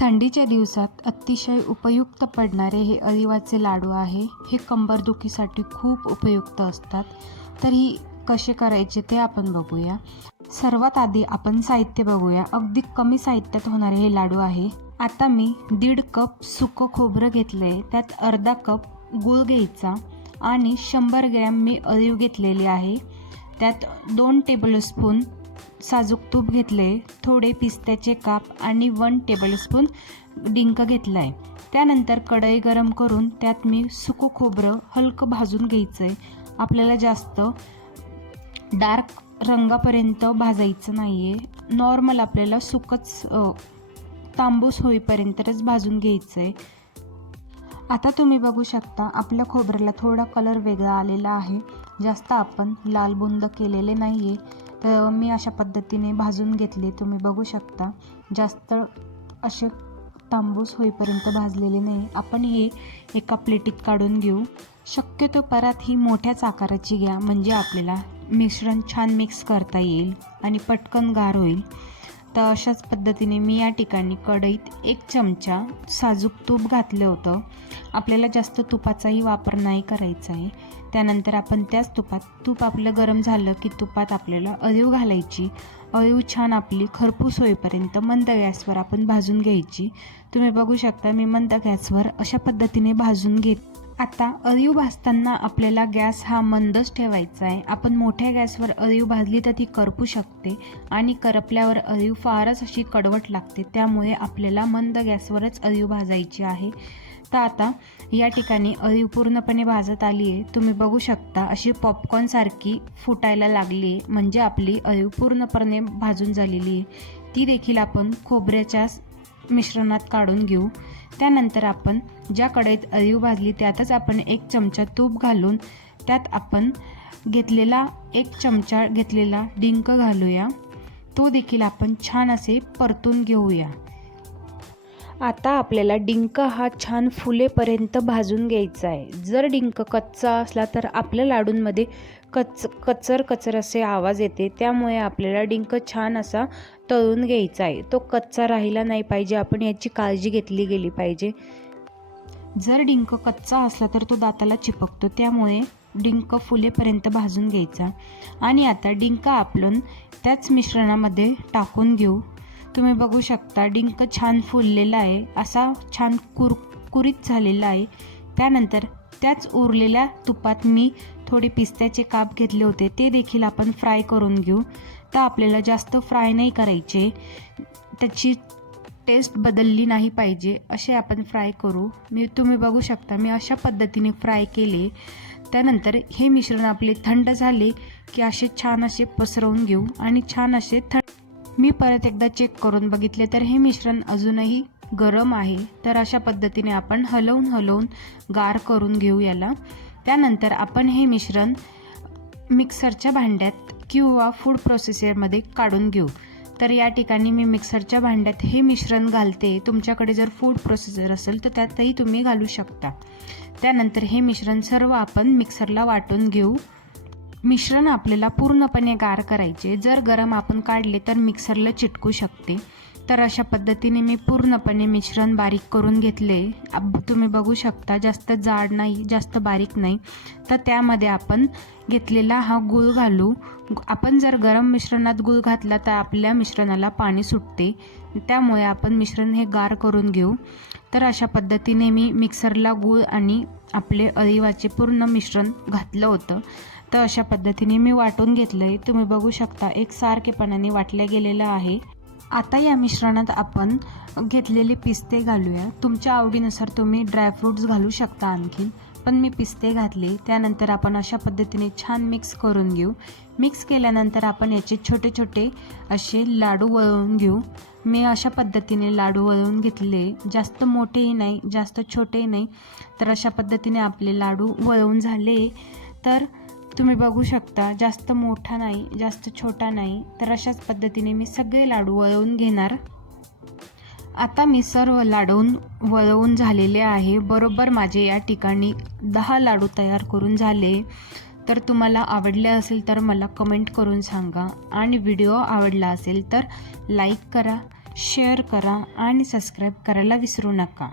थंडीच्या दिवसात अतिशय उपयुक्त पडणारे हे अळीवाचे लाडू आहे. हे कंबरदुखीसाठी खूप उपयुक्त असतात. तर ही कसे करायचे ते आपण बघूया. सर्वात आधी आपण साहित्य बघूया. अगदी कमी साहित्यात होणारे हे लाडू आहे. आता मी दीड कप सुकं खोबरं घेतलं आहे त्यात अर्धा कप गूळ घ्यायचा आणि शंभर ग्रॅम मी अळीव घेतलेली आहे. त्यात दोन टेबलस्पून साजूक तूप घेतले थोडे पिस्त्याचे काप आणि वन टेबलस्पून डिंक घेतला आहे त्यानंतर कढई गरम करून त्यात मी सुकं खोबरं हलकं भाजून घ्यायचं आहे आपल्याला जास्त डार्क रंगापर्यंत भाजायचं नाही आहे नॉर्मल आपल्याला सुकंच तांबूस होईपर्यंतच भाजून घ्यायचं आहे आता तुम्ही बघू शकता आपल्या खोबऱ्याला थोडा कलर वेगळा आलेला आहे. जास्त आपण लाल बुंद केलेले नाही आहे तर मी अशा पद्धतीने भाजून घेतले. तुम्ही बघू शकता. जास्त असे तांबूस होईपर्यंत भाजलेले नाही. आपण हे एका प्लेटीत काढून घेऊ. शक्यतो परत ही मोठ्याच आकाराची घ्या. म्हणजे आपल्याला मिश्रण छान मिक्स करता येईल आणि पटकन गार होईल. तर अशाच पद्धतीने मी या ठिकाणी कढईत एक चमचा साजूक तूप घातलं होतं. आपल्याला जास्त तुपाचाही वापर नाही करायचा आहे. त्यानंतर आपण त्याच तुपात तूप आपलं गरम झालं की तुपात आपल्याला अळीव घालायची. अळीव छान आपली खरपूस होईपर्यंत मंद गॅसवर आपण भाजून घ्यायची. तुम्ही बघू शकता मी मंद गॅसवर अशा पद्धतीने भाजून घेत आता अळीव भाजताना आपल्याला गॅस हा मंदच ठेवायचा आहे. आपण मोठ्या गॅसवर अळीव भाजली तर ती करपू शकते आणि करपल्यावर अळीव फारच अशी कडवट लागते. त्यामुळे आपल्याला मंद गॅसवरच अळीव भाजायची आहे. तर आता या ठिकाणी अळीव पूर्णपणे भाजत आली आहे तुम्ही बघू शकता अशी पॉपकॉर्नसारखी फुटायला लागली आहे म्हणजे आपली अळीव पूर्णपणे भाजून झालेली आहे ती देखील आपण खोबऱ्याच्या मिश्रणात काढून घेऊ. त्यानंतर आपण ज्या कढईत अळीव भाजली त्यातच आपण एक चमचा तूप घालून त्यात आपण घेतलेला एक चमचा घेतलेला डिंक घालूया. तो देखील आपण छान असे परतून घेऊया. आता आपल्याला डिंक हा छान फुलेपर्यंत भाजून घ्यायचा आहे. जर डिंक कच्चा असला तर आपल्या लाडूंमध्ये कच कचर कचर असे आवाज येते. त्यामुळे आपल्याला डिंक छान असा तळून घ्यायचा आहे. तो कच्चा राहिला नाही पाहिजे. आपण याची काळजी घेतली गेली पाहिजे. जर डिंक कच्चा असला तर तो दाताला चिपकतो. त्यामुळे डिंक फुलेपर्यंत भाजून घ्यायचा. आणि आता डिंक आपण त्याच मिश्रणामध्ये टाकून घेऊ. तुम्ही बघू शकता डिंक छान फुललेला आहे असा छान कुरकुरीत झालेला आहे. त्यानंतर त्याच उरलेल्या तुपात मी थोडे पिस्त्याचे काप घेतले होते. ते देखील आपण फ्राय करून घेऊ. तर आपल्याला जास्त फ्राय नाही करायचे. त्याची टेस्ट बदलली नाही पाहिजे. असे आपण फ्राय करू. मी तुम्ही बघू शकता मी अशा पद्धतीने फ्राय केले. त्यानंतर हे मिश्रण आपले थंड झाले की असे छान असे पसरवून घेऊ आणि छान असे थंड मी परत एकदा चेक करून बघितले तर हे मिश्रण अजूनही गरम आहे. तर अशा पद्धतीने आपण हलवून हलवून गार करून घेऊ याला. त्यानंतर आपण हे मिश्रण मिक्सरच्या भांड्यात किंवा फूड प्रोसेसरमध्ये काढून घेऊ. तर या ठिकाणी मी मिक्सरच्या भांड्यात हे मिश्रण घालते. तुमच्याकडे जर फूड प्रोसेसर असेल तर त्यातही तुम्ही घालू शकता. त्यानंतर हे मिश्रण सर्व आपण मिक्सरला वाटून घेऊ. मिश्रण आपल्याला पूर्णपणे गार करायचे. जर गरम आपण काढले तर मिक्सरला चिटकू शकते. तर अशा पद्धतीने मी पूर्णपणे मिश्रण बारीक करून घेतले. तुम्ही बघू शकता जास्त जाड नाही जास्त बारीक नाही. तर त्यामध्ये आपण घेतलेला हा गूळ घालू. आपण जर गरम मिश्रणात गूळ घातला तर आपल्या मिश्रणाला पाणी सुटते. त्यामुळे आपण मिश्रण हे गार करून घेऊ. तर अशा पद्धतीने मी मिक्सरला गूळ आणि आपले अळीवाचे पूर्ण मिश्रण घातलं होतं. तर अशा पद्धतीने मी वाटून घेतलं आहे तुम्ही बघू शकता एक सारखेपणाने वाटलं गेलेलं आहे. आता या मिश्रणात आपण घेतलेले पिस्ते घालूया. तुमच्या आवडीनुसार तुम्ही ड्रायफ्रूट्स घालू शकता आणखीन. पण मी पिस्ते घातले त्यानंतर आपण अशा पद्धतीने छान मिक्स करून घेऊ. मिक्स केल्यानंतर आपण याचे छोटे छोटे असे लाडू वळवून घेऊ. मी अशा पद्धतीने लाडू वळवून घेतले. जास्त मोठेही नाही जास्त छोटेही नाही. तर अशा पद्धतीने आपले लाडू वळवून झाले. तर तुम्ही बघू शकता जास्त मोठा नाही जास्त छोटा नाही. तर अशाच पद्धतीने मी सगळे लाडू वळवून घेणार. आता मी सर्व लाडून वळवून झालेले आहे. बरोबर माझे या ठिकाणी दहा लाडू तयार करून झाले. तर तुम्हाला आवडले असेल तर मला कमेंट करून सांगा. आणि व्हिडिओ आवडला असेल तर लाईक करा शेअर करा आणि सबस्क्राईब करायला विसरू नका.